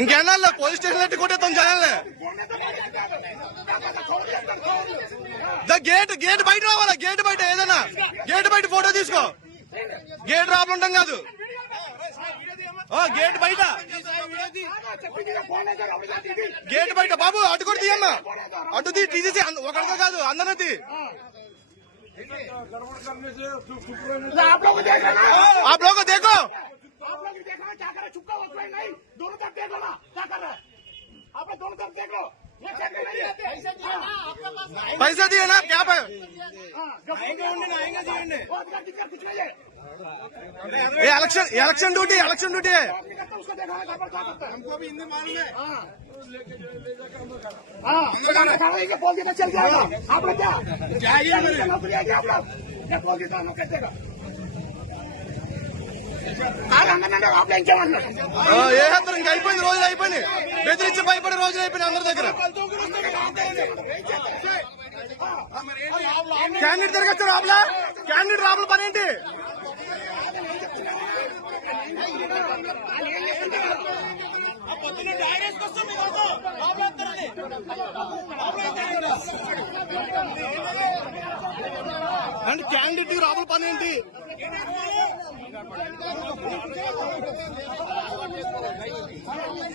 ఇంకెన్నాళ్ళ police station పెట్టి కొట్టేస్తాం జనాలే gate gate బయట రావాలా? గేట్ బయట ఏదైనా? గేట్ బయట ఫోటో తీసుకో. గేట్ రాబుంటాం కాదు. గేట్ బయట గేట్ బయట బాబు అటు కూడా తీయమ్మా అటు తీ తీసేసి ఒకరితో కాదు అందరూ తీ आप लोग देख रहे ना आप लोग को देखो आप लोग देख रहे क्या कर रहे चुपका वक्त नहीं दोनों तरफ देख लो ना क्या कर रहे आप लोग दोनों तरफ देख लो ये check कर रही है पैसा दिए ना क्या पे हाँ, जब वो अधिकार दिक्कत कुछ नहीं है ये election election duty election duty है आप नहीं करते उसको देखा है खबर क्या करता है हमको अभी हिंदी मालूम है हाँ हाँ दिखाना दिखाना ये बोल देना चल जाएगा आप लोग क्या क्या नौकरी है क्या आप लोग ये बोल देता हम कैसे का అరే అన్న आप लोग क्या मानना ఆ, ఏ హత్తరు ఇంక అయిపోయింది రోజులు అయిపోయినాయి బెదిరించి భయపడే రోజులు అయిపోయినాయి అందరి దగ్గర క్యాండిడేట్ దగ్గరికి వచ్చారు రాబుల? క్యాండిడేట్ రాబుల పని ఏంటి? అంటే క్యాండిడేట్ రాబుల పని ఏంటి?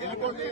వెళ్ళిపోండి